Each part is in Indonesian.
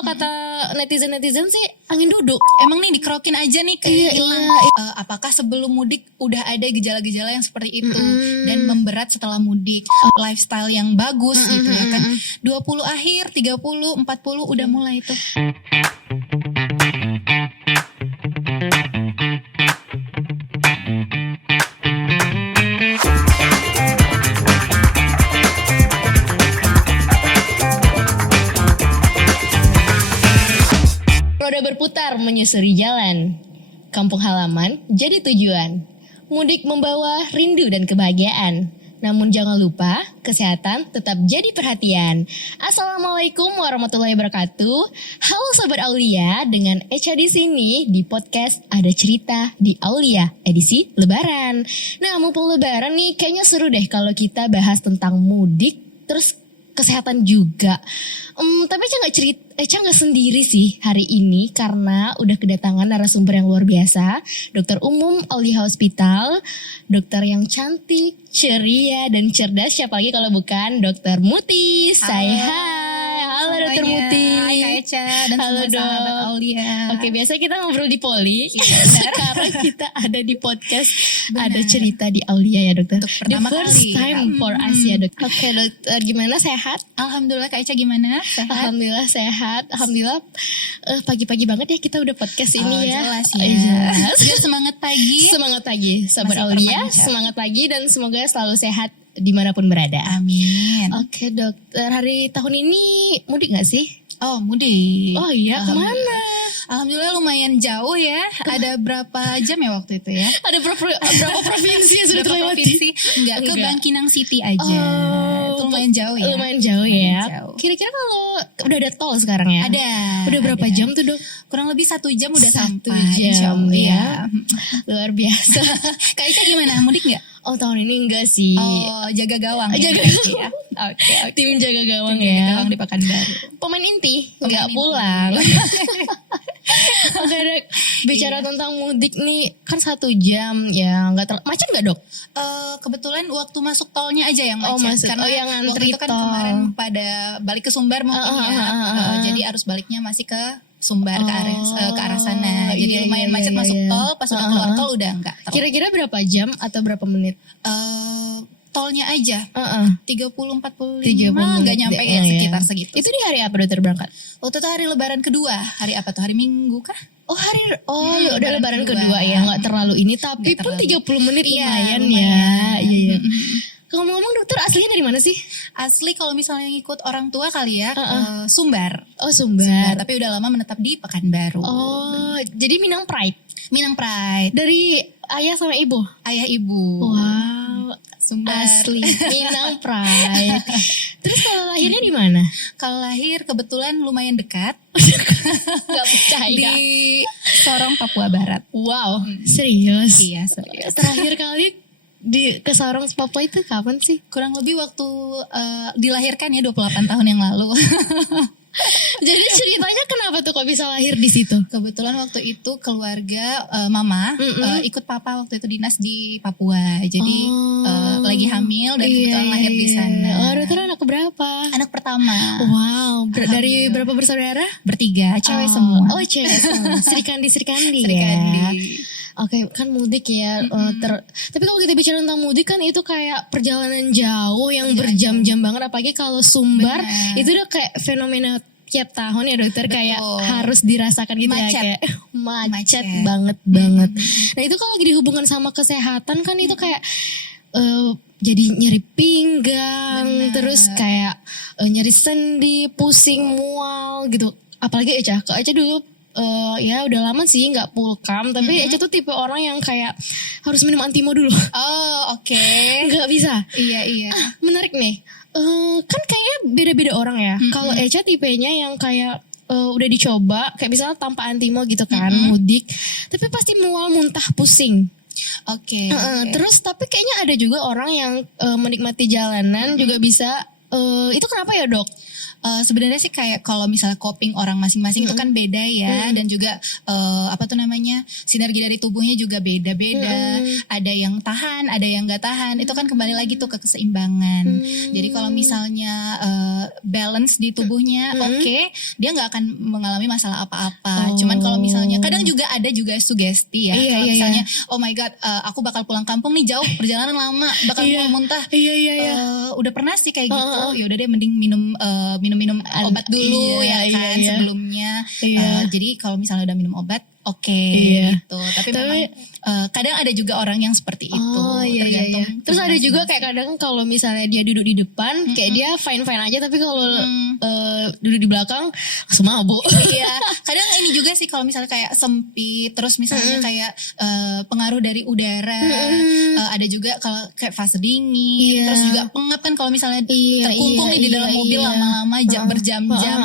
kalau kata netizen sih angin duduk. Emang nih dikerokin aja nih kayak hilang. Apakah sebelum mudik udah ada gejala-gejala yang seperti itu dan memberat setelah mudik? Lifestyle yang bagus gitu ya kan. 20 akhir, 30, 40 udah mulai tuh. Roda berputar menyusuri jalan. Kampung halaman jadi tujuan. Mudik membawa rindu dan kebahagiaan. Namun jangan lupa, kesehatan tetap jadi perhatian. Assalamualaikum warahmatullahi wabarakatuh. Halo Sobat Aulia, dengan Echa di sini di podcast Ada Cerita di Aulia edisi Lebaran. Nah, mumpung Lebaran nih, kayaknya seru deh kalau kita bahas tentang mudik, terus kesehatan juga. Tapi Echa nggak sendiri sih hari ini karena udah kedatangan narasumber yang luar biasa, dokter umum Aulia Hospital, dokter yang cantik, ceria dan cerdas. Siapa lagi kalau bukan Dokter Muti. Say hi. Halo Dokter Muti. Hai Kak Echa dan halo semua sahabat Aulia. Oke, biasa kita ngobrol di Poli. Sekarang kita ada di podcast Ada Cerita di Aulia ya dokter. Untuk pertama The first kali time for us ya dokter. Oke dokter, gimana, sehat? Alhamdulillah Kak Echa gimana? Sehat? Alhamdulillah sehat. Alhamdulillah pagi-pagi banget ya kita udah podcast ini ya. Jelas ya. Jelas. Biar semangat pagi. Semangat pagi Sobat Masih Aulia. terpancar. Semangat pagi dan semoga selalu sehat dimanapun berada. Amin. Oke dokter, hari tahun ini mudik gak sih? Oh mudik. Oh iya, Alhamdulillah. kemana? Alhamdulillah lumayan jauh ya. Ada berapa jam ya waktu itu ya? Ada berapa provinsi yang sudah Berapa terlewati? provinsi? Enggak, ke Enggak. Bangkinang City aja. Itu lumayan jauh ya. Lumayan jauh Lumayan ya. jauh. Kira-kira kalau udah ada tol sekarang ya? Ada. Udah berapa ada. jam tuh dok? Kurang lebih 1 jam udah 1 sampai. jam Insya Allah, ya. Luar biasa. Kak Ica gimana? Mudik nggak? Oh tahun ini enggak sih. Oh jaga gawang. ya Jaga berarti gawang. ya. Oke. Tim jaga gawang Jaga ya. gawang di Pekanbaru. Pemain inti Pemain nggak inti. pulang. Oke dok, bicara tentang mudik nih kan 1 jam ya, macet nggak dok? Kebetulan waktu masuk tolnya aja yang macet. Oh, masuk. Karena Oh, yang waktu ngantri itu kan tol. kemarin pada balik ke Sumbar mungkin ya. Jadi arus baliknya masih ke Sumbar ke arah sana. Jadi Iya, lumayan iya, macet iya, masuk iya. tol. Pas udah keluar tol udah enggak. Kira-kira berapa jam atau berapa menit? Tolnya aja 30-45 30 nggak menit nyampe ya, ya sekitar segitu. Itu di hari apa dokter berangkat? Waktu itu hari Lebaran kedua. Hari apa tuh? Hari Minggu kah? Ya udah lebaran kedua ya, nggak terlalu ini tapi Nggak pun terlalu. 30 menit Iya, lumayan ya. lumayan. Iya. Ngomong-ngomong dokter aslinya dari mana sih? Asli kalau misalnya ngikut orang tua kali ya, Sumbar. Oh Sumbar. Tapi udah lama menetap di Pekanbaru. Oh jadi Minang Pride. Minang Pride. Dari ayah sama ibu? Ayah ibu. Wow. Sumbar. Asli Minang Pride. Terus kalau lahirnya di mana? Kalau lahir kebetulan lumayan dekat. Gak percaya. Di Sorong, Papua Barat. Wow, serius? Iya, serius. Terakhir kali ke Sorong, Papua itu kapan sih? Kurang lebih waktu dilahirkan ya 28 tahun yang lalu. Jadi ceritanya kenapa tuh kok bisa lahir di situ? Kebetulan waktu itu keluarga mama ikut papa waktu itu dinas di Papua. Jadi lagi hamil dan kebetulan lahir di sana. Oh, dokter anak berapa? Anak pertama. Wow, dari berapa bersaudara? Bertiga, cewek semua. Oh, cewek semua. Serikandi Serikandi. ya. Oke, kan mudik ya. Tapi kalau kita bicara tentang mudik kan itu kayak perjalanan jauh yang berjam-jam banget. Apalagi kalau Sumbar, Benar. itu udah kayak fenomena tiap tahun ya dokter. Betul. Kayak harus dirasakan gitu Macet. ya. Kayak macet Macet. banget. Nah itu kalau lagi dihubungkan sama kesehatan kan itu kayak jadi nyeri pinggang. Benar. Terus kayak nyeri sendi, pusing, mual gitu. Apalagi Echa, dulu ya udah lama sih nggak pulkam, tapi Echa tuh tipe orang yang kayak harus minum antimo dulu. Oh, oke. Nggak bisa. Iya. Menarik nih. Kan kayaknya beda-beda orang ya. Kalau Echa tipenya yang kayak udah dicoba kayak misalnya tanpa antimo gitu kan, mudik, tapi pasti mual, muntah, pusing. Oke. Terus tapi kayaknya ada juga orang yang menikmati jalanan juga bisa. Itu kenapa ya dok? Sebenarnya sih kayak kalau misalnya coping orang masing-masing itu kan beda ya, dan juga sinergi dari tubuhnya juga beda-beda. Ada yang tahan, ada yang nggak tahan. Itu kan kembali lagi tuh ke keseimbangan. Jadi kalau misalnya balance di tubuhnya oke, dia nggak akan mengalami masalah apa-apa. Cuman kalau misalnya kadang juga ada juga sugesti ya. Kalau misalnya oh my god, aku bakal pulang kampung nih jauh, perjalanan lama, bakal muntah. Udah pernah sih kayak gitu. Ya udah deh mending minum obat dulu sebelumnya. Jadi kalau misalnya udah minum obat gitu. Tapi memang kadang ada juga orang yang seperti itu. Tergantung. Terus ada juga kayak kadang kalau misalnya dia duduk di depan kayak dia fine aja, tapi kalau duduk di belakang langsung mabuk. Kadang ini juga sih kalau misalnya kayak sempit, terus misalnya kayak pengaruh dari udara. Ada juga kalau kayak fase dingin, terus juga pengap kan kalau misalnya terkungkung nih di dalam mobil lama-lama berjam-jam.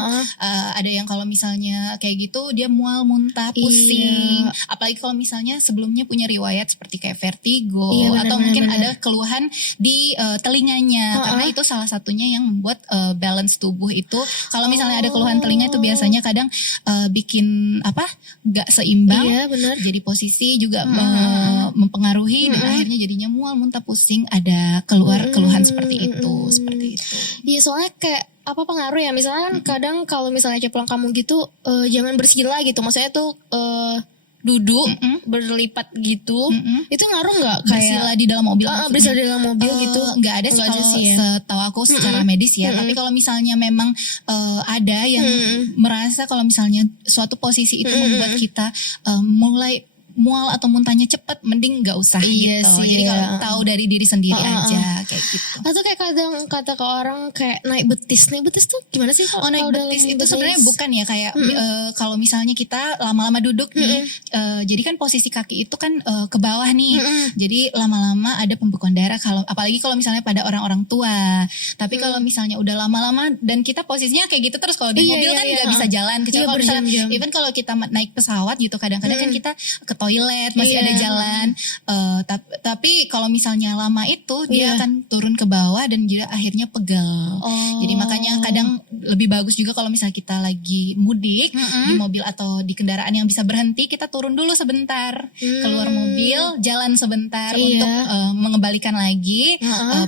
Ada yang kalau misalnya kayak gitu dia mual, muntah, pusing. Apalagi kalau misalnya sebelumnya punya riwayat seperti kayak vertigo atau mungkin ada keluhan di telinganya, karena itu salah satunya yang membuat balance tubuh itu. Kalau misalnya ada keluhan telinga itu biasanya kadang bikin nggak seimbang. Jadi posisi juga mempengaruhi dan akhirnya jadinya mual, muntah, pusing, ada keluar keluhan seperti itu. Iya, soalnya kayak pengaruh ya, misalnya kan kadang kalau misalnya pulang kamu gitu jangan bersila gitu, maksudnya tuh duduk berlipat gitu, itu ngaruh nggak kayak bersila di dalam mobil? Bersila di dalam mobil gitu nggak ada sih kalau setahu aku secara medis ya. Tapi kalau misalnya memang ada yang merasa kalau misalnya suatu posisi itu membuat kita mulai mual atau muntahnya cepat, mending nggak usah gitu. Jadi kalau tahu dari diri sendiri aja kayak gitu. Atau kayak kadang kata ke orang kayak naik betis tuh gimana sih? Naik betis itu sebenarnya bukan ya kayak kalau misalnya kita lama-lama duduk nih, jadi kan posisi kaki itu kan ke bawah nih, jadi lama-lama ada pembekuan darah. Apalagi kalau misalnya pada orang-orang tua. Tapi kalau misalnya udah lama-lama dan kita posisinya kayak gitu terus, kalau di mobil kan nggak bisa jalan. Kecuali kalau misalnya even kalau kita naik pesawat gitu, kadang-kadang kan kita ke toilet masih ada jalan, tapi kalau misalnya lama itu dia akan turun ke bawah dan juga akhirnya pegal. Jadi makanya kadang lebih bagus juga kalau misalnya kita lagi mudik di mobil atau di kendaraan yang bisa berhenti, kita turun dulu sebentar, keluar mobil, jalan sebentar untuk mengembalikan lagi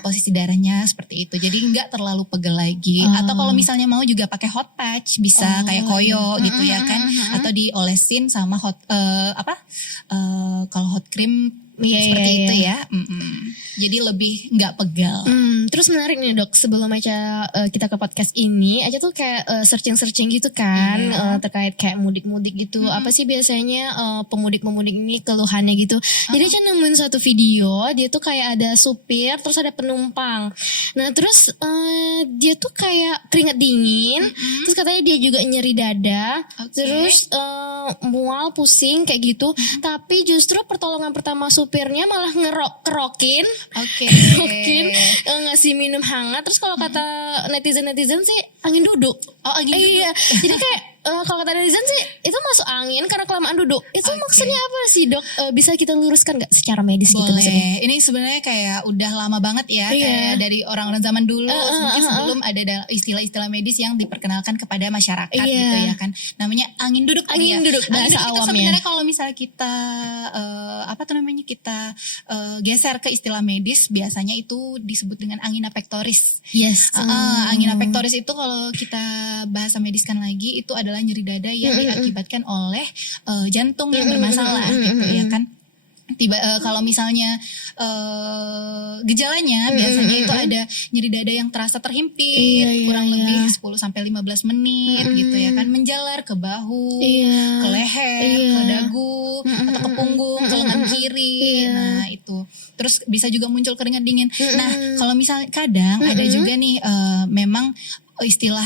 posisi darahnya seperti itu. Jadi nggak terlalu pegal lagi. Atau kalau misalnya mau juga pakai hot patch, bisa kayak koyo gitu ya kan, atau diolesin sama kalau hot cream seperti itu ya. Jadi lebih nggak pegal. Terus menarik nih dok, sebelum Aca kita ke podcast ini, Aca tuh kayak searching gitu kan, terkait kayak mudik-mudik gitu. Apa sih biasanya pemudik-pemudik ini keluhannya gitu. Jadi Aca nemuin satu video, dia tuh kayak ada supir, terus ada penumpang. Nah terus dia tuh kayak keringat dingin, terus katanya dia juga nyeri dada, terus mual, pusing kayak gitu. Tapi justru pertolongan pertama supirnya malah kerokin, ngasih minum hangat. Terus kalau kata netizen sih angin duduk. Angin duduk. Jadi kayak kalau kata netizen sih itu masuk angin karena kelamaan duduk. Itu maksudnya apa sih dok? Bisa kita luruskan nggak secara medis? Boleh. Gitu maksudnya? Ini sebenarnya kayak udah lama banget ya, kayak dari orang-orang zaman dulu. Mungkin sebelum ada istilah-istilah medis yang diperkenalkan kepada masyarakat gitu ya kan. Namanya angin duduk. Angin duduk bahasa awamnya. Itu sebenarnya kalau misalnya kita kita geser ke istilah medis, biasanya itu disebut dengan angina pectoris. Angina pectoris itu kalau kita bahasa mediskan lagi, itu adalah nyeri dada yang diakibatkan oleh jantung yang bermasalah gitu ya kan. Kalau misalnya gejalanya biasanya itu ada nyeri dada yang terasa terhimpit kurang lebih 10 sampai 15 menit gitu ya kan, menjalar ke bahu, ke leher, ke dagu atau ke punggung, ke lengan kiri. Nah, itu. Terus bisa juga muncul keringat dingin. Nah, kalau misalnya kadang ada juga nih memang istilah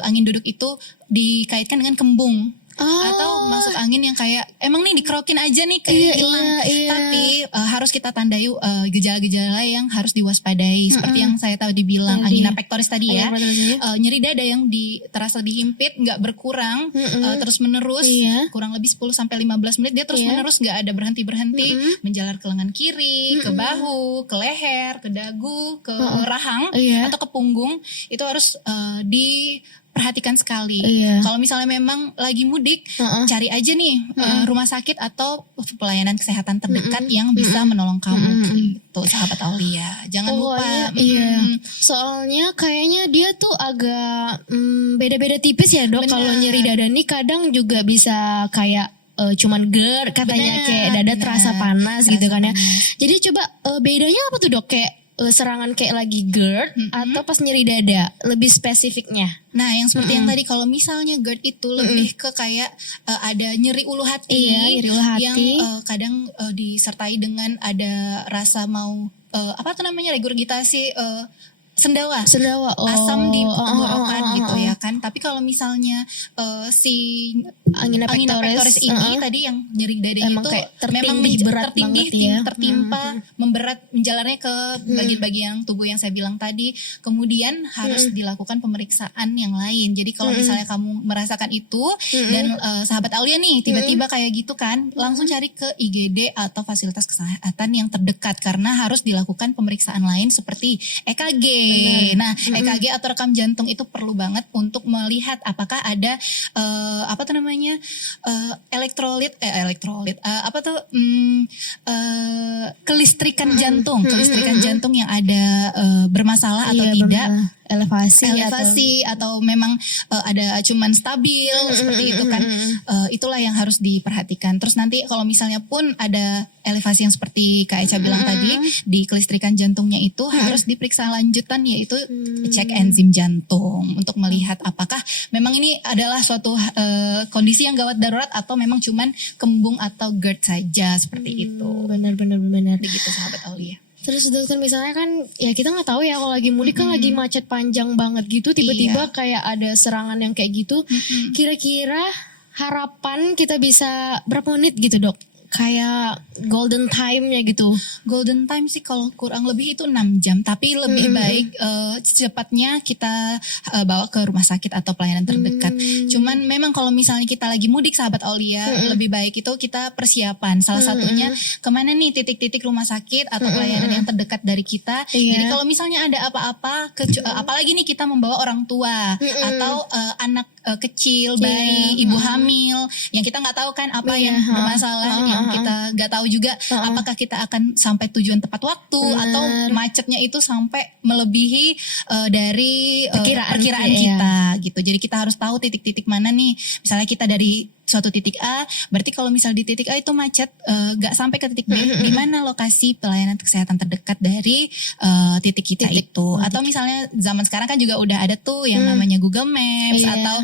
angin duduk itu dikaitkan dengan kembung. atau masuk angin yang kayak emang nih dikerokin aja nih kayak hilang. Tapi harus kita tandai gejala-gejala yang harus diwaspadai. Seperti yang saya tahu dibilang angina pectoris tadi ya. Nyeri dada yang terasa dihimpit nggak berkurang terus menerus kurang lebih 10 sampai 15 menit dia terus menerus nggak ada berhenti menjalar ke lengan kiri, ke bahu, ke leher, ke dagu, ke rahang atau ke punggung, itu harus diperhatikan sekali. Kalau misalnya memang lagi mudik, cari aja nih rumah sakit atau pelayanan kesehatan terdekat yang bisa menolong kamu gitu, sahabat Aulia. Jangan lupa. Soalnya kayaknya dia tuh agak beda-beda tipis ya dok. Kalau nyeri dada nih kadang juga bisa kayak cuman GERD katanya, kayak dada terasa panas gitu kan ya. Jadi coba bedanya apa tuh dok, kayak serangan kayak lagi GERD atau pas nyeri dada, lebih spesifiknya? Nah yang seperti yang tadi, kalau misalnya GERD itu lebih ke kayak ada nyeri ulu hati, nyeri ulu hati yang kadang disertai dengan ada rasa mau apa tuh namanya, regurgitasi, sendawa asam di tenggorokan gitu ya kan. Tapi kalau misalnya si angina pectoris ini tadi yang nyeri dadanya itu memang tertimpa memberat menjalarnya ke bagian-bagian tubuh yang saya bilang tadi, kemudian harus dilakukan pemeriksaan yang lain. Jadi kalau misalnya kamu merasakan itu dan sahabat Aulia nih tiba-tiba kayak gitu kan, langsung cari ke IGD atau fasilitas kesehatan yang terdekat karena harus dilakukan pemeriksaan lain seperti EKG. Nah, EKG atau rekam jantung itu perlu banget untuk melihat apakah ada elektrolit kelistrikan jantung yang ada bermasalah atau tidak. Elevasi atau memang ada cuman stabil seperti itu kan. Itulah yang harus diperhatikan. Terus nanti kalau misalnya pun ada elevasi yang seperti Kak Echa bilang tadi, di kelistrikan jantungnya itu harus diperiksa lanjutan, yaitu cek enzim jantung untuk melihat apakah memang ini adalah suatu kondisi yang gawat darurat atau memang cuman kembung atau GERD saja, seperti itu. Benar. Begitu sahabat Aulia. Terus dokter, misalnya kan ya kita nggak tahu ya kalau lagi mudik kan lagi macet panjang banget gitu, tiba-tiba kayak ada serangan yang kayak gitu. Kira-kira harapan kita bisa berapa menit gitu dok? Kayak golden time-nya gitu. Golden time sih kalau kurang lebih itu 6 jam. Tapi lebih baik secepatnya kita bawa ke rumah sakit atau pelayanan terdekat. Cuman memang kalau misalnya kita lagi mudik sahabat Aulia, lebih baik itu kita persiapan. Salah satunya kemana nih titik-titik rumah sakit atau pelayanan yang terdekat dari kita. Jadi kalau misalnya ada apa-apa, apalagi nih kita membawa orang tua atau anak kecil, bayi, ibu hamil, yang kita nggak tahu kan apa yang bermasalah, yang kita nggak tahu juga apakah kita akan sampai tujuan tepat waktu atau macetnya itu sampai melebihi dari perkiraan kita gitu. Jadi kita harus tahu titik-titik mana nih. Misalnya kita dari suatu titik A, berarti kalau misal di titik A itu macet gak sampai ke titik B, di mana lokasi pelayanan kesehatan terdekat dari titik kita itu. Atau misalnya zaman sekarang kan juga udah ada tuh yang namanya Google Maps atau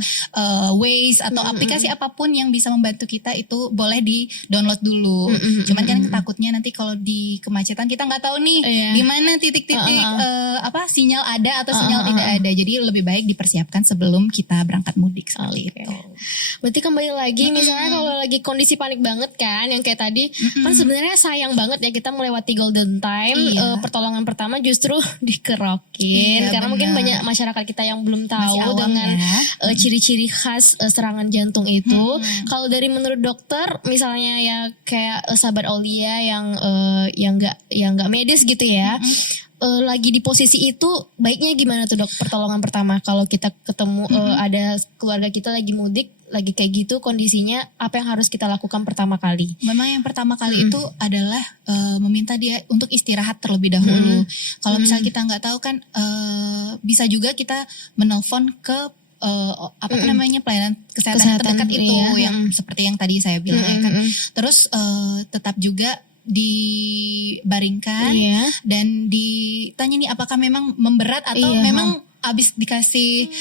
Waze atau aplikasi apapun yang bisa membantu kita, itu boleh di download dulu. Cuman kan takutnya nanti kalau di kemacetan kita nggak tahu nih di mana titik-titik sinyal ada atau sinyal tidak ada. Jadi lebih baik dipersiapkan sebelum kita berangkat mudik seperti itu. Berarti kembali lagi, misalnya kalau lagi kondisi panik banget kan, yang kayak tadi, kan sebenarnya sayang banget ya kita melewati golden time. Pertolongan pertama justru dikerokin, karena mungkin banyak masyarakat kita yang belum tahu dengan ciri-ciri khas serangan jantung itu. Kalau dari menurut dokter, misalnya ya kayak sahabat Aulia yang nggak medis gitu ya, lagi di posisi itu, baiknya gimana tuh dok pertolongan pertama kalau kita ketemu ada keluarga kita lagi mudik, lagi kayak gitu kondisinya, apa yang harus kita lakukan pertama kali? Memang yang pertama kali itu adalah meminta dia untuk istirahat terlebih dahulu. Kalau misalnya kita nggak tahu kan, bisa juga kita menelpon ke pelayanan kesehatan terdekat itu yang seperti yang tadi saya bilang ya kan. Terus tetap juga dibaringkan dan ditanya nih apakah memang memberat atau memang abis dikasih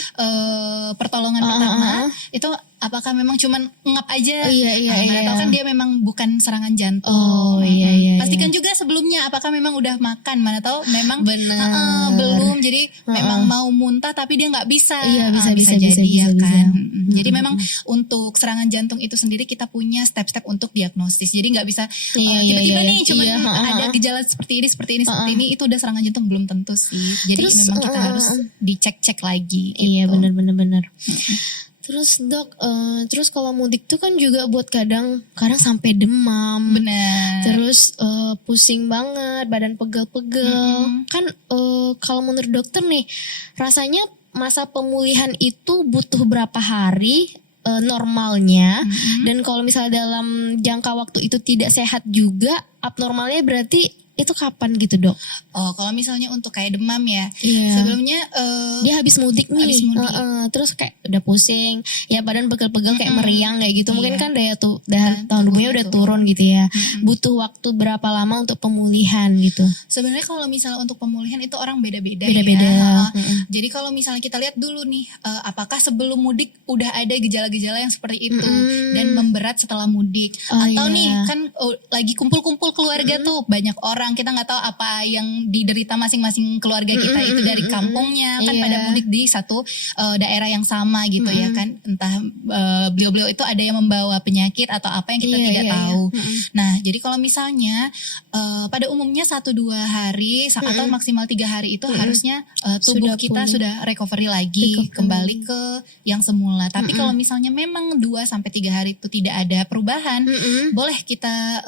pertolongan pertama itu apakah memang cuman ngap aja. Iya. Mana tahu kan dia memang bukan serangan jantung. Oh iya. Pastikan juga sebelumnya apakah memang udah makan. Mana tahu memang Benar. belum. Jadi memang mau muntah tapi dia nggak bisa. Iya, bisa jadi ya kan. bisa. Jadi memang untuk serangan jantung itu sendiri kita punya step-step untuk diagnosis. Jadi nggak bisa tiba-tiba nih cuman ada gejala seperti ini itu udah serangan jantung, belum tentu sih. Jadi Terus, memang kita harus dicek-cek lagi. Iya gitu. benar. Terus dok, terus kalau mudik tuh kan juga buat kadang sampai demam. Benar. Terus pusing banget, badan pegel-pegel. Kan kalau menurut dokter nih, rasanya masa pemulihan itu butuh berapa hari normalnya? Dan kalau misalnya dalam jangka waktu itu tidak sehat juga, abnormalnya berarti itu kapan gitu dok? Oh kalau misalnya untuk kayak demam ya, Iya. sebelumnya Dia habis mudik nih, habis mudik. Terus kayak udah pusing, ya badan pegel-pegel kayak meriang kayak gitu. Mungkin Iya. kan daya tahan tubuhnya udah turun gitu ya. Butuh waktu berapa lama untuk pemulihan gitu? Sebenarnya kalau misalnya untuk pemulihan itu orang beda-beda. Beda-beda. Ya. Jadi kalau misalnya kita lihat dulu nih, apakah sebelum mudik udah ada gejala-gejala yang seperti itu dan memberat setelah mudik, atau nih kan lagi kumpul-kumpul keluarga tuh banyak orang, kita nggak tahu apa yang diderita masing-masing keluarga kita itu dari kampungnya kan pada mudik di satu daerah yang sama gitu ya kan, entah beliau-beliau itu ada yang membawa penyakit atau apa yang kita tidak tahu. Nah jadi kalau misalnya pada umumnya 1-2 hari atau maksimal 3 hari itu harusnya tubuh kita sudah recovery lagi, kembali ke yang semula. Tapi kalau misalnya memang 2-3 hari itu tidak ada perubahan, boleh kita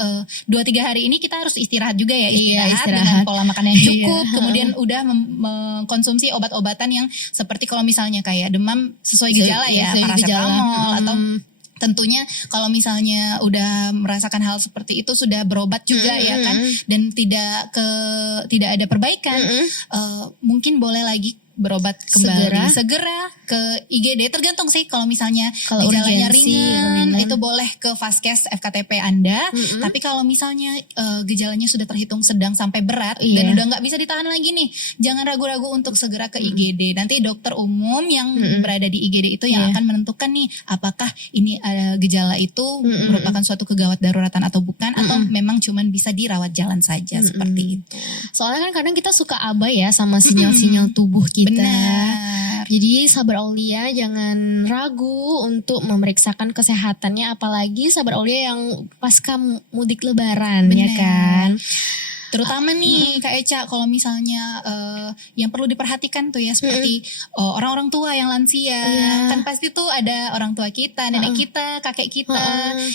2-3 hari ini kita harus istirahat juga ya, istirahat dengan pola makan yang cukup, kemudian udah mengkonsumsi obat-obatan yang seperti kalau misalnya kayak demam sesuai gejala ya, paracetamol atau tentunya kalau misalnya udah merasakan hal seperti itu sudah berobat juga ya kan, dan tidak ada perbaikan, mungkin boleh lagi berobat kembali segera ke IGD, tergantung sih. Kalau misalnya gejalanya ringan itu boleh ke Vaskes FKTP Anda, tapi kalau misalnya gejalanya sudah terhitung sedang sampai berat dan udah nggak bisa ditahan lagi nih, jangan ragu-ragu untuk segera ke IGD. Nanti dokter umum yang berada di IGD itu yang akan menentukan nih apakah ini gejala itu merupakan suatu kegawat daruratan atau bukan, atau memang cuman bisa dirawat jalan saja seperti itu. Soalnya kan kadang kita suka abai ya sama sinyal-sinyal tubuh kita. Benar. Jadi sahabat Aulia jangan ragu untuk memeriksakan kesehatannya, apalagi sahabat Aulia yang pasca mudik lebaran. Benar. Ya kan. Terutama nih Kak Eca, kalau misalnya yang perlu diperhatikan tuh ya seperti orang-orang tua yang lansia, kan pasti tuh ada orang tua kita, nenek kita, kakek kita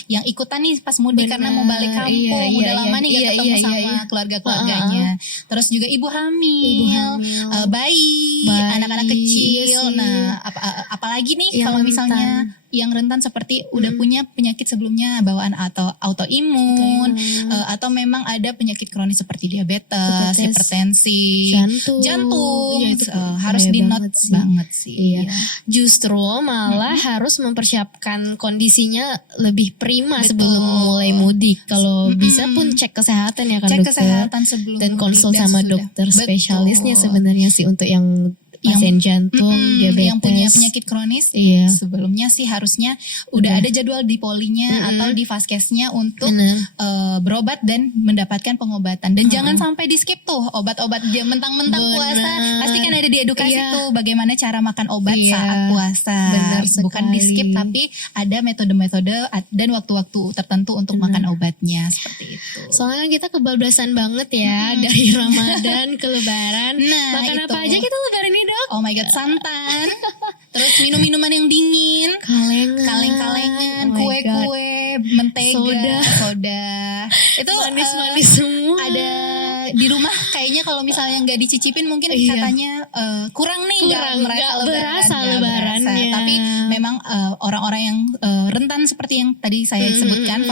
yang ikutan nih pas mudik karena mau balik kampung, udah lama nih gak ketemu sama keluarga-keluarganya. Terus juga ibu hamil, bayi, anak-anak kecil. Nah, apalagi nih kalau misalnya yang rentan seperti udah punya penyakit sebelumnya bawaan atau autoimun, atau memang ada penyakit kronis seperti diabetes, hipertensi, jantung, ya, itu harus di note banget sih. Iya. Justru malah harus mempersiapkan kondisinya lebih prima sebelum mulai mudik. Kalau bisa pun cek kesehatan ya kan, cek dokter. kesehatan sebelum dan mudik konsul sama dokter spesialisnya sebenarnya sih untuk yang pasien jantung, diabetes, yang punya penyakit kronis. Sebelumnya sih harusnya udah ada jadwal di polinya atau di vaskesnya untuk berobat dan mendapatkan pengobatan. Dan jangan sampai di skip tuh obat-obat dia mentang-mentang puasa. Pasti kan ada di edukasi tuh bagaimana cara makan obat saat puasa. Bukan di skip, tapi ada metode-metode dan waktu-waktu tertentu untuk makan obatnya seperti itu. Soalnya kita kebablasan banget ya dari Ramadan ke Lebaran. Makan itu. apa aja kita Lebaran ini dok? Oh my god, santan. Terus minum-minuman yang dingin, kaleng-kalengan, kue-kue, mentega, soda. Itu manis-manis semua. Ada di rumah kayaknya kalau misalnya nggak dicicipin mungkin katanya kurang nih, nggak berasa lebarannya. Tapi memang orang-orang yang rentan seperti yang tadi saya sebutkan,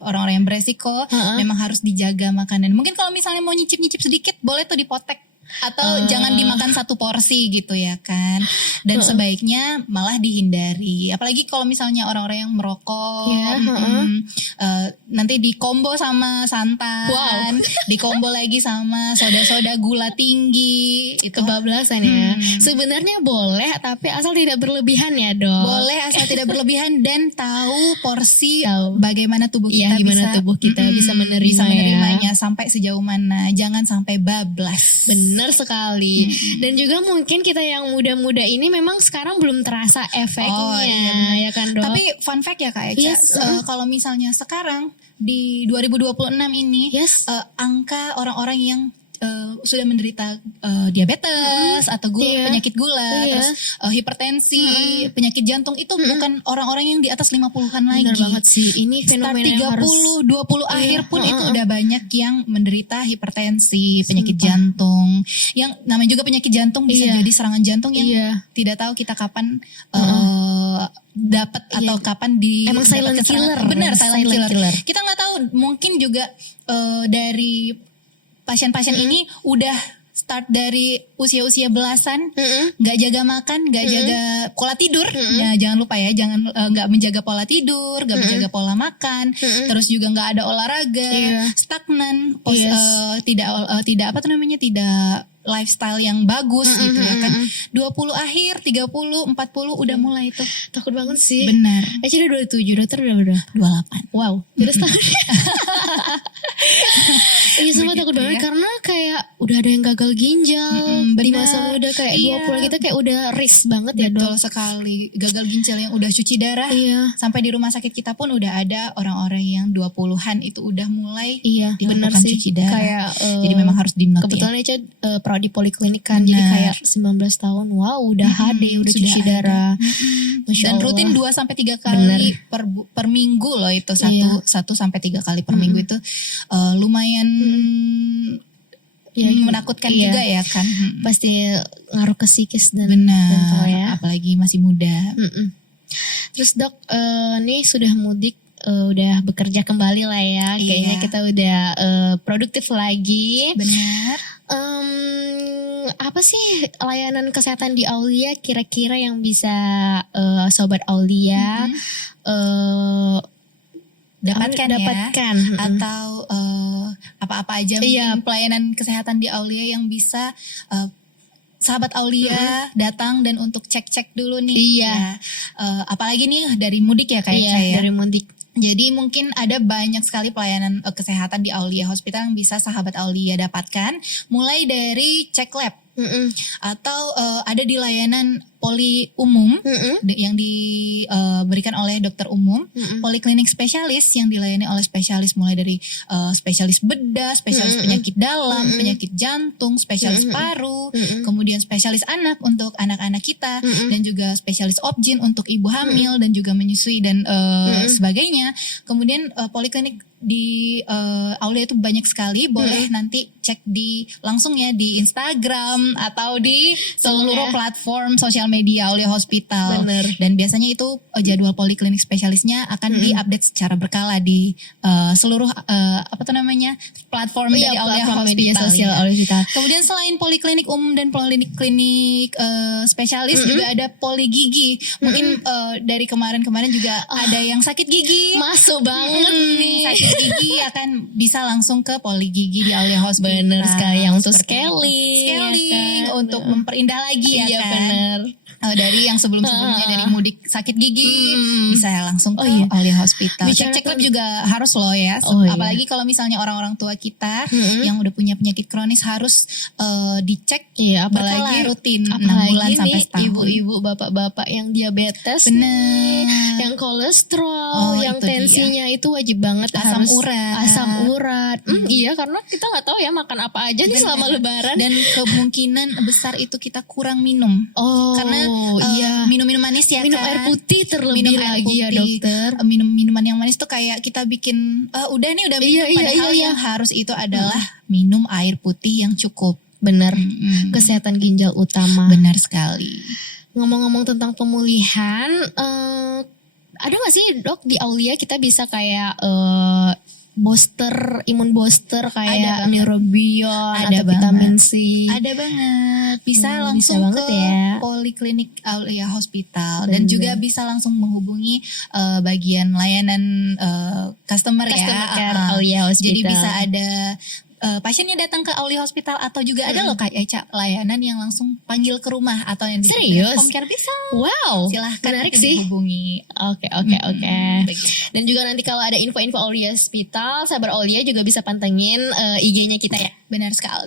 orang-orang yang beresiko memang harus dijaga makanan. Mungkin kalau misalnya mau nyicip-nyicip sedikit boleh tuh dipotek. Atau jangan dimakan satu porsi gitu ya kan. Dan sebaiknya malah dihindari. Apalagi kalau misalnya orang-orang yang merokok, nanti di combo sama santan, di combo lagi sama soda-soda gula tinggi. Itu Kebablasan ya. Sebenarnya boleh, tapi asal tidak berlebihan ya dok. boleh asal tidak berlebihan dan tahu porsi bagaimana tubuh kita Gimana tubuh kita bisa menerimanya sampai sejauh mana. Jangan sampai bablas. Benar sekali. Dan juga mungkin kita yang muda-muda ini memang sekarang belum terasa efeknya, ya kan dok? Tapi fun fact ya Kak Eca, kalau misalnya sekarang di 2026 ini angka orang-orang yang sudah menderita diabetes atau penyakit gula, terus hipertensi, penyakit jantung itu bukan orang-orang yang di atas 50-an lagi. Benar banget sih. Ini fenomena yang 30, 20 akhir pun itu udah banyak yang menderita hipertensi, penyakit jantung. Yang namanya juga penyakit jantung bisa jadi serangan jantung yang tidak tahu kita kapan dapat atau kapan di emang silent killer. Benar, silent killer. Kita nggak tahu, mungkin juga dari pasien-pasien ini udah start dari usia-usia belasan, nggak jaga makan, nggak jaga pola tidur. Ya jangan lupa ya, jangan nggak menjaga pola tidur, nggak menjaga pola makan, terus juga nggak ada olahraga, stagnan, tidak apa tuh namanya, tidak lifestyle yang bagus gitu ya kan. 20 akhir, 30, 40 udah mulai tuh. Takut banget sih. Benar. Sudah 27, dokter udah berapa? 28. Wow, terus iya semua takut banget karena kayak udah ada yang gagal ginjal di masa muda kayak 20 kita kayak udah risk banget ya dok. Betul sekali. Gagal ginjal yang udah cuci darah. Sampai di rumah sakit kita pun udah ada orang-orang yang 20-an itu udah mulai dilakukan cuci darah. Kayak, jadi memang harus di-note kebetulan aja di poliklinik kan, jadi kayak 19 tahun udah HD, udah cuci darah. Dan rutin 2-3 kali per minggu loh itu, 1-3 kali per minggu itu lumayan menakutkan juga ya kan. Pasti ngaruh ke psikis dan benar ya. Apalagi masih muda. Terus dok, nih sudah mudik, udah bekerja kembali lah ya. Kayaknya kita udah produktif lagi. Benar. Apa sih layanan kesehatan di Aulia kira-kira yang bisa sobat Aulia dapatkan atau apa-apa aja mungkin pelayanan kesehatan di Aulia yang bisa sahabat Aulia datang dan untuk cek-cek dulu nih. Apalagi nih dari mudik ya Kak Eca ya. Dari mudik. Jadi mungkin ada banyak sekali pelayanan kesehatan di Aulia Hospital yang bisa sahabat Aulia dapatkan. Mulai dari cek lab atau ada di layanan poli umum yang diberikan oleh dokter umum, poliklinik spesialis yang dilayani oleh spesialis mulai dari spesialis bedah, spesialis penyakit dalam, penyakit jantung, spesialis paru, kemudian spesialis anak untuk anak-anak kita, dan juga spesialis obgyn untuk ibu hamil dan juga menyusui dan sebagainya. Kemudian poliklinik di Aulia itu banyak sekali, boleh nanti cek langsung ya di Instagram atau di seluruh platform sosial media Aulia Hospital. Dan biasanya itu jadwal poliklinik spesialisnya akan diupdate secara berkala di seluruh platform dari Aulia Hospital. Media sosial Aulia Hospital. Kemudian selain poliklinik umum dan poliklinik spesialis juga ada poli gigi. Mungkin dari kemarin-kemarin juga ada yang sakit gigi. Masuk banget nih. Sakit gigi akan bisa langsung ke poli gigi di Aulia Hospital. Bener sekali, yang untuk scaling ya kan? Untuk memperindah lagi ya kan. Bener. Dari yang sebelum-sebelumnya dari mudik sakit gigi bisa langsung ke Aulia Hospital. Cek lab juga harus loh ya. Apalagi kalau misalnya orang-orang tua kita yang udah punya penyakit kronis harus dicek. Apalagi rutin 6 apalagi bulan sampai setahun. Ibu-ibu, bapak-bapak yang diabetes, yang kolesterol, yang tensinya itu wajib banget asam urat. Iya, karena kita nggak tahu ya makan apa aja nih selama Lebaran. Dan kemungkinan besar itu kita kurang minum. Karena minum-minum manis ya minum kan. Air putih terlebih lagi ya dokter. Minum minuman yang manis tuh kayak kita bikin udah minum. Padahal yang harus itu adalah minum air putih yang cukup. Benar. Kesehatan ginjal utama. Benar sekali. Ngomong-ngomong tentang pemulihan, ada gak sih dok di Aulia kita bisa kayak imun booster Ada kayak banget. neurobion Ada atau vitamin C. Ada banget. Bisa Bisa langsung banget ke ya. poliklinik Aulia Hospital dan Bener. juga bisa langsung menghubungi bagian layanan customer Customer ya. care Aulia Hospital. Jadi bisa ada pasiennya datang ke Aulia Hospital atau juga ada loh Kak Eca layanan yang langsung panggil ke rumah atau yang Serius? home care bisa. Wow, Silahkan menarik nanti sih. dihubungi. Oke. Begitu. Dan juga nanti kalau ada info-info Aulia Hospital, Sabar Aulia juga bisa pantengin IG-nya kita ya. Benar sekali.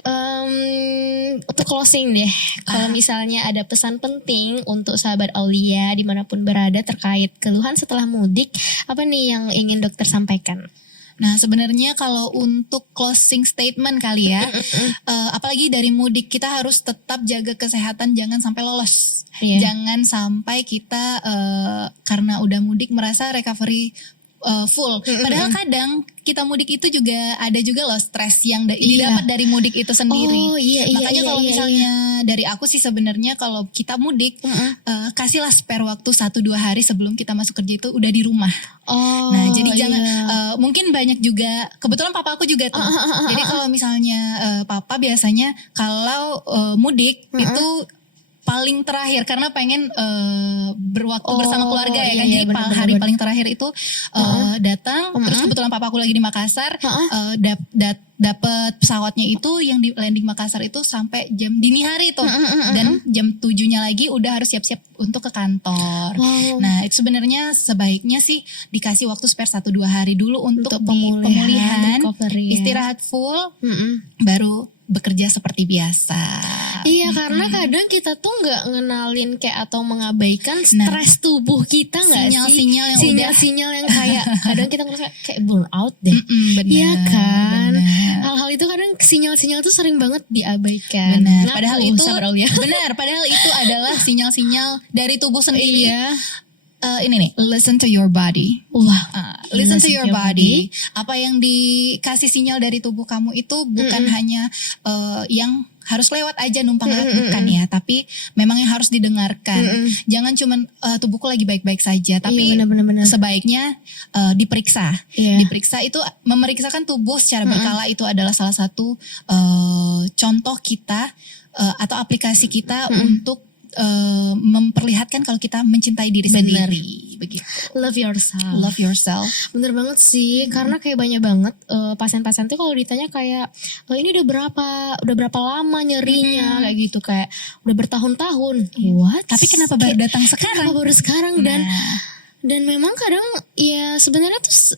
Untuk closing deh, kalau misalnya ada pesan penting untuk sahabat Aulia dimanapun berada terkait keluhan setelah mudik, apa nih yang ingin dokter sampaikan? Nah sebenarnya kalau untuk closing statement kali ya, apalagi dari mudik kita harus tetap jaga kesehatan, jangan sampai lolos, Iya. jangan sampai kita karena udah mudik merasa recovery full. Padahal kadang kita mudik itu juga ada juga loh stres yang didapat dari mudik itu sendiri. Oh, iya, Makanya kalau misalnya dari aku sih sebenarnya kalau kita mudik kasihlah spare waktu 1-2 hari sebelum kita masuk kerja itu udah di rumah. Oh, Nah jadi jangan iya. mungkin banyak juga kebetulan papa aku juga tuh. Jadi kalau misalnya papa biasanya kalau mudik itu paling terakhir karena pengen berwaktu bersama keluarga ya kan. Jadi hari paling terakhir itu datang. Terus kebetulan papa aku lagi di Makassar, dapat pesawatnya itu yang di landing Makassar itu sampai jam dini hari tuh. Dan jam 7-nya lagi udah harus siap-siap untuk ke kantor. Wow. Nah itu sebenarnya sebaiknya sih dikasih waktu spare 1-2 hari dulu untuk pemulihan, recovery, istirahat full, baru bekerja seperti biasa. Iya, karena kadang kita tuh nggak ngenalin kayak atau mengabaikan stres tubuh kita nggak sih? Sinyal-sinyal yang kayak kadang kita ngerasa kayak burn out deh. Iya kan? Hal-hal itu kadang sinyal-sinyal tuh sering banget diabaikan. Benar. Ngaku, Padahal itu Sabar Aulia. benar. Padahal itu adalah sinyal-sinyal dari tubuh sendiri. Iya. Ini nih, listen to your body. Wah, Listen to your body. Apa yang dikasih sinyal dari tubuh kamu itu bukan hanya yang harus lewat aja numpang lewat, bukan ya, tapi memang yang harus didengarkan. Jangan cuman tubuhku lagi baik-baik saja, tapi benar. sebaiknya diperiksa. Iya. Diperiksa itu memeriksakan tubuh secara berkala itu adalah salah satu contoh kita atau aplikasi kita untuk memperlihatkan kalau kita mencintai diri sendiri, begitu. Love yourself. Love yourself. Bener banget sih, karena kayak banyak banget pasien-pasien tuh kalau ditanya kayak ini udah berapa lama nyerinya kayak gitu, kayak udah bertahun-tahun. What? Tapi kenapa baru datang sekarang? Kenapa baru sekarang? Dan memang kadang ya sebenarnya tuh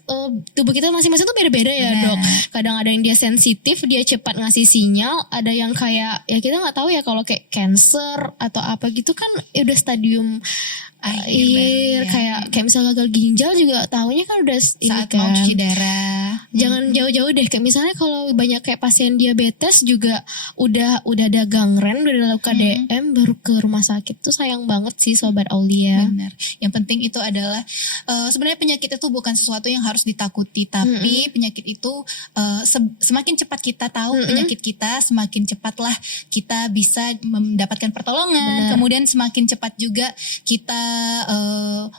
tubuh kita masing-masing tuh beda-beda ya dok. Kadang ada yang dia sensitif, dia cepat ngasih sinyal. Ada yang kayak ya kita nggak tahu ya kalau kayak cancer atau apa gitu kan udah stadium akhir kayak misalnya gagal ginjal juga tahunya kan udah ini saat kan mau cuci darah. Jangan jauh-jauh deh, kayak misalnya kalau banyak kayak pasien diabetes juga udah ada gangren, udah ada luka DM baru ke rumah sakit tuh sayang banget sih Sobat Aulia. Benar. Yang penting itu adalah sebenarnya penyakit itu bukan sesuatu yang harus ditakuti, tapi penyakit itu semakin cepat kita tahu penyakit kita, semakin cepatlah kita bisa mendapatkan pertolongan. Kemudian semakin cepat juga kita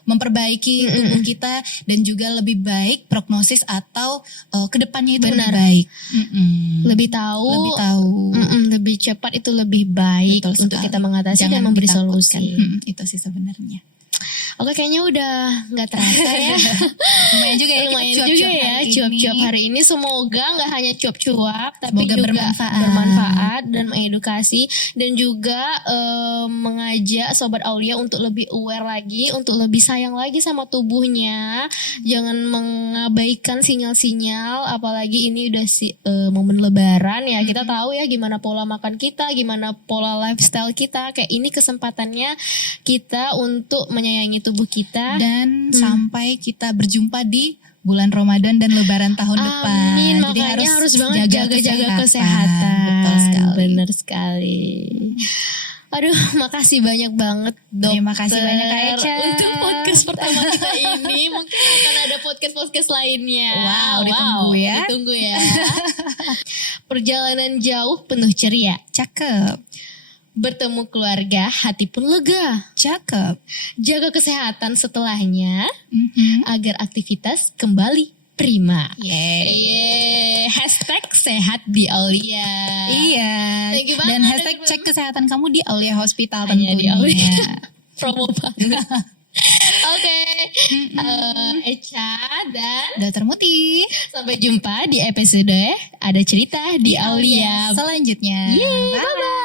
memperbaiki tubuh kita dan juga lebih baik prognosis atau kedepannya itu lebih baik. Lebih tahu, lebih cepat itu lebih baik. Betul untuk sekali. kita mengatasi Jangan dan memberi ditakutkan. solusi. Itu sih sebenarnya. Oke, kayaknya udah nggak terasa ya. Lumayan juga ya, Lumayan kita juga ya hari cuap-cuap ini. hari ini. Semoga nggak hanya cuap-cuap, tapi Semoga juga bermanfaat dan mengedukasi dan juga mengajak Sobat Aulia untuk lebih aware lagi, untuk lebih sayang lagi sama tubuhnya. Jangan mengabaikan sinyal-sinyal, apalagi ini udah momen Lebaran ya. Kita tahu ya gimana pola makan kita, gimana pola lifestyle kita. Kayak ini kesempatannya kita untuk menyayangi tubuh kita dan sampai kita berjumpa di bulan Ramadan dan Lebaran tahun depan. Amin. Jadi Makanya harus banget jaga kesehatan. Betul sekali. Bener sekali. Aduh, makasih banyak banget dokter. Terima kasih banyak Kak Eca untuk podcast pertama kita ini. Mungkin akan ada podcast lainnya. Ditunggu ya. Ditunggu ya. Perjalanan jauh penuh ceria. Cakep. Bertemu keluarga, hati pun lega. Cakep. Jaga kesehatan setelahnya agar aktivitas kembali prima. Yeay. #sehat di Aulia. Iya. Thank you banget. Dan #cek kesehatan kamu di Aulia Hospital Hanya di tentunya. Aulia. Promo banget. Oke, Echa dan Dokter Muti. sampai jumpa di episode Ada Cerita di Aulia. Selanjutnya. Yeay, Bye.